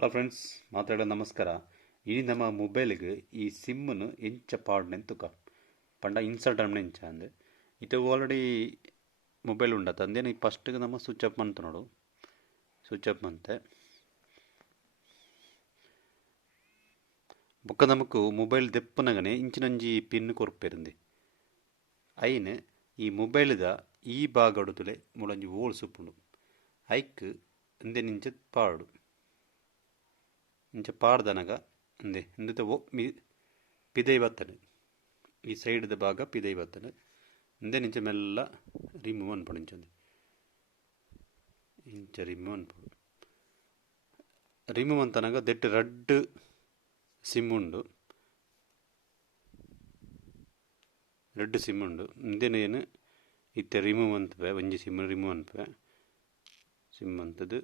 Hello friends, ಮಾತಾಡೋ ನಮಸ್ಕಾರ. ಇനി ನಮ್ಮ ಮೊಬೈಲ್ಗೆ ಈ ಸಿಮ್ಮನ್ನು ಎಂಚ ಪಾಡ್ನೆಂತುಕ ಪಂಡ ಇನ್ಸರ್ಟ್ ಅಣ್ಣ ಎಂಚ ಅಂದೆ ಇದು ಆಲ್ರೆಡಿ ಮೊಬೈಲ್ ಉಂಡತ್ತ ಅಂದೇನು ಫಸ್ಟ್ಗೆ ನಮ್ಮ ಸ್ವಿಚ್ ಆಫ್ ಮಾಡ್ತು ನೋಡು. ಸ್ವಿಚ್ ಆಫ್ ಮಂತೆ ಬೊಕ್ಕ ನಮಕ್ ಮೊಬೈಲ್ ದೆಪ್ಪನಗನೆ ಇಂಚಿನಂಜಿ ಪಿನ್ ಕೊರ್ಪೇರಿಂది ಐನ್ ಈ ಮೊಬೈಲ್ದ ಈ ಭಾಗ ಹೊಡುತ್ತಲೆ ಮುಳಂಜಿ ಓಲ್ ಸುಪ್ಪುಂಡು ಐಕ್ ಇಂದೆ ನಿಂಚ ಪಾಡು ಇಂಚ ಪಾಡ್ದನಗ ಅಂದೆ ಇಂದತೆ ಪಿದೈ ಬತ್ತನೆ ಈ ಸೈಡ್ದ ಭಾಗ ಪಿದೈ ಬತ್ತನೆ ಇಂದೆ ನಿಂಚ ಮೆಲ್ಲ ರಿಮೂವ್ ಅನ್ಪಡು ಇಂಚ ಇಂಚ ರಿಮೂವ್ ಅನ್ಪಡು. ರಿಮೂವ್ ಅಂತನಗ ದೆಟ್ ರಡ್ ಸಿಮ್ ಉಂಡು, ರೆಡ್ ಸಿಮ್ ಉಂಡು. ಇಂದೇನೇನು ಇತ್ತೆ ರಿಮೂವ್ ಅಂತವೆ ಒಂಜಿ ಸಿಮ್ ರಿಮೂವ್ ಅಂತವೆ ಸಿಮ್ ಅಂತದ್ದು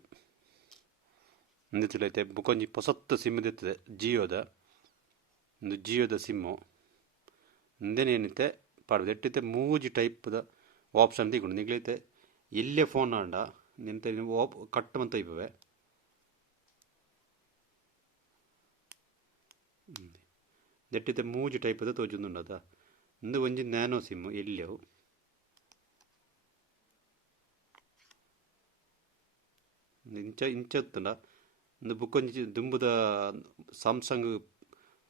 ಇಂದು ತಿಳಿಯತ್ತೆ. ಬುಕೊಂಜಿ ಹೊಸತ್ತು ಸಿಮ್ ಇರ್ತದೆ ಜಿಯೋದ, ಒಂದು ಜಿಯೋದ ಸಿಮ್ಮು ಇಂದೇನೇನಿತ್ತೆ ಪಾಡ್ದು ಎಟ್ಟಿತ್ತೆ ಮೂಜಿ ಟೈಪ್ದ ಆಪ್ಷನ್ ತಿಗೊಂಡು ನಿಗ್ಲೈತೆ ಇಲ್ಲೇ ಫೋನ್ ಆಂಡ ನಿಂತ ಕಟ್ ಅಂತ ಇಪ್ಪವೆ ಎಟ್ಟಿತ್ತೆ ಮೂಜಿ ಟೈಪ್ದ ತೋಜುಂದುಂಡದ ಇಂದು ಒಂಜಿ ನ್ಯಾನೋ ಸಿಮ್ಮು ಎಲ್ಲವು ಇಂಚ ಇಂಚತ್ತುಂಡ ಒಂದು ಬುಕ್ಕೊಂಜಿ ದುಂಬುದ ಸ್ಯಾಮ್ಸಂಗ್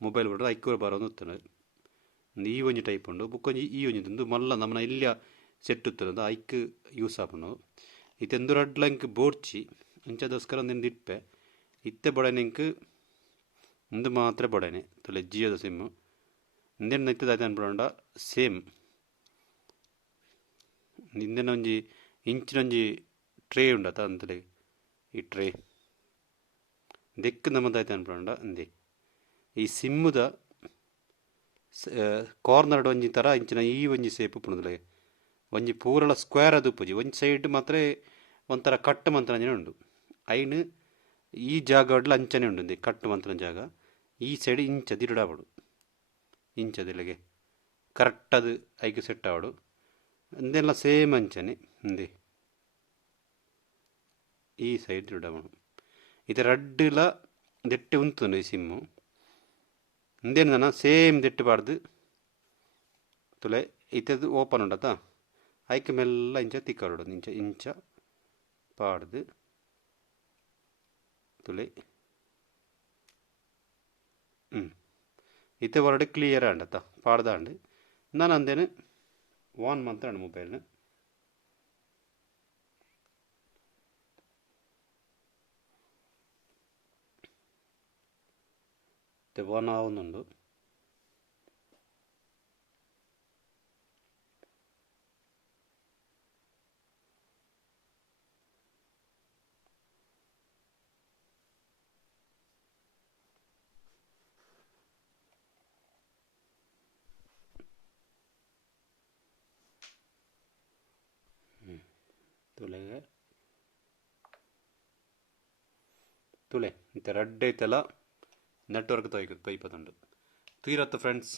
ಮೊಬೈಲ್ ಬಿಡ್ರೆ ಐಕ್ಯೂರ ಬರೋದು ಒಂದು ಈ ಒಂಜಿ ಟೈಪ್ ಉಂಡು. ಬುಕ್ಕೊಂಜಿ ಈ ಒಂಜಿ ಒಂದು ಮಲ್ಲ ನಮ್ಮನ ಇಲ್ಲಿಯ ಸೆಟ್ ಇರ್ತದೆ ಐಕ್ ಯೂಸ್ ಆಪನು ಇತ್ತೆಂದು ರಡ್ಲಂಕ್ ಬೋಡ್ಚಿ ಇಂಚದೋಸ್ಕರ ಒಂದು ಇಪ್ಪೆ ಇತ್ತೆ ಬೊಡನೆಂಕ್ ಒಂದು ಮಾತ್ರ ಬೊಡನೆ ತೊಲೆ ಜಿಯೋದ ಸಿಮ್ಮು ಇಂದೇನು ಇತ್ತದ ಆಯ್ತು ಅನ್ಬಿಡೋಂಡ ಸೇಮ್ ಇಂದೇನ ಒಂಜಿ ಇಂಚಿನೊಂಜಿ ಟ್ರೇ ಉಂಡತ ಅಂತಲೇ ಈ ಟ್ರೇ ದೆಕ್ಕು ನಮ್ಮದಾಯ್ತು ಅನ್ಬಿಡೋಂಡ ಅಂದೆ ಈ ಸಿಮ್ಮುದ ಕಾರ್ನರ್ಡ್ ಒಂಜಿ ಥರ ಇಂಚಿನ ಈ ಒಂಜಿ ಸೇಪ್ ಪುಣದಲೆ ಒಂಜಿ ಪೂರಲ ಸ್ಕ್ವೇರ್ ಅದು ಉಪ್ಪುಜಿ ಒಂಜಿ ಸೈಡ್ ಮಾತ್ರ ಒಂಥರ ಕಟ್ಟು ಮಂತ್ರಂಜನೆ ಉಂಡು. ಐನ್ ಈ ಜಾಗ ಒಡ್ಲ ಅಂಚನೆ ಉಂಡು ಕಟ್ಟು ಮಂತ್ರನ ಜಾಗ ಈ ಸೈಡ್ ಇಂಚ ದಿರುಡಾವಡು ಇಂಚದಿಲ್ಲಿಗೆ ಕರೆಕ್ಟ್ ಅದು ಐಗೆ ಸೆಟ್ ಆವಡು ಅಂದೆಲ್ಲ ಸೇಮ್ ಅಂಚನೆ ಹಿಂದೆ ಈ ಸೈಡ್ ದಿರುಡಾವಡು ಇದು ರಡ್ಡುಲ ದೆಟ್ಟೆ ಉಂತುಂಡು ಈ ಸಿಮ್ಮು ಇಂದೇನು ನಾನು ಸೇಮ್ ದೆಟ್ಟು ಪಾಡ್ದು ತುಲೆ ಇತ್ತದು ಓಪನ್ ಉಂಡತಾ ಐಕೆ ಮೆಲ್ಲ ಇಂಚ ತಿಕ್ಕರೋಡು ಇಂಚ ಇಂಚ ಪಾಡ್ದು ತುಲೆ ಇತ್ತೆ ಹೊರಡೆ ಕ್ಲಿಯರ್ ಆಂಡತ್ತ ಪಾಡ್ದಾಂಡು ನಾನು ಅಂದೇನು ಆನ್ ಮಾತ್ರ ಮೊಬೈಲ್ನ ഓൺ ആവുന്നുണ്ട്. ತುಲೆ ಇಂಥ ರೆಡ್ ಐತಲ್ಲ ನೆಟ್ವರ್ಕ್ ತೊಯ್ಪದುಂಡು ತೀರತ್ತು ಫ್ರೆಂಡ್ಸ್.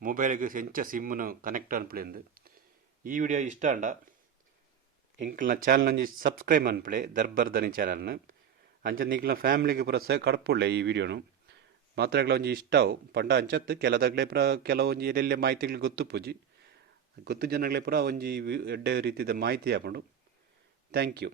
ಮೊಬೈಲ್ಗೆ ಎಂಚ ಸಿಮ್ಮನ್ನು ಕನೆಕ್ಟ್ ಅನ್ಪಳೆಂದು ಈ ವಿಡಿಯೋ ಇಷ್ಟ ಅಂಡ ಎಂಕ್ಲ ಚಾನಲ್ನ ಸಬ್ಸ್ಕ್ರೈಬ್ ಅನ್ಪಳೆ ದರ್ಬರ್ಧನಿ ಚಾನಲ್ನ ಅಂಚ ನಿಕ್ಲ ಫ್ಯಾಮಿಲಿಗೆ ಪೂರ ಕಡಪುಳ್ಳೆ ಈ ವಿಡಿಯೋನು ಮಾತ್ರ ಒಂಜಿ ಇಷ್ಟವು ಪಂಡ ಅಂಚತ್ತು ಕೆಲದಾಗ್ಲೇ ಪೂರ ಕೆಲವೊಂಜಿ ಎಲ್ಲೆಲ್ಲೇ ಮಾಹಿತಿಗಳು ಗೊತ್ತು ಜನಗಳೇ ಪೂರ ಒಂಜಿ ಎಡ್ಡೆ ರೀತಿಯ ಮಾಹಿತಿ ಆಪುಂಡು. Thank you.